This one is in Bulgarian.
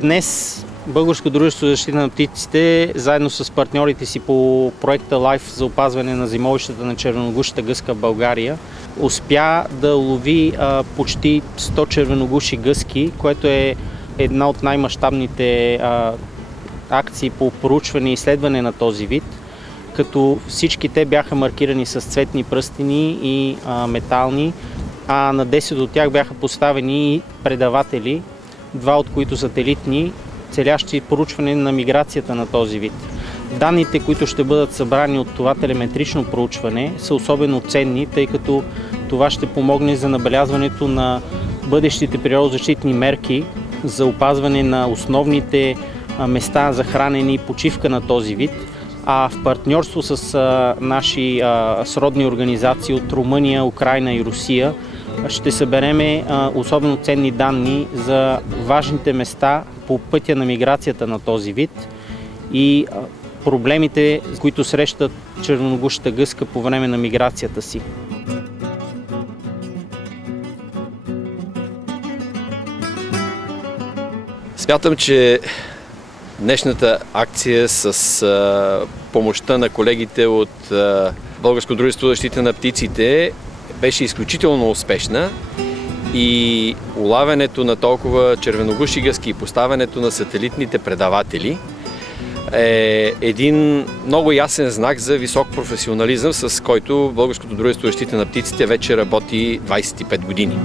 Днес Българско дружество за защита на птиците, заедно с партньорите си по проекта LIFE за опазване на зимовищата на червеногушата гъска в България, успя да лови почти 100 червеногуши гъски, което е една от най-мащабните акции по проучване и изследване на този вид, като всички те бяха маркирани с цветни пръстени и метални, а на 10 от тях бяха поставени и предаватели, 2 от които сателитни, целящи проучване на миграцията на този вид. Данните, които ще бъдат събрани от това телеметрично проучване, са особено ценни, тъй като това ще помогне за набелязването на бъдещите природозащитни мерки за опазване на основните места за хранене и почивка на този вид, а в партньорство с наши сродни организации от Румъния, Украйна и Русия ще събереме особено ценни данни за важните места по пътя на миграцията на този вид и проблемите, с които срещат червеногушата гъска по време на миграцията си. Смятам, че днешната акция с помощта на колегите от Българско дружество за защита на птиците беше изключително успешна и улавянето на толкова червеногуши гъски и поставянето на сателитните предаватели е един много ясен знак за висок професионализъм, с който Българското дружество за защита на птиците вече работи 25 години.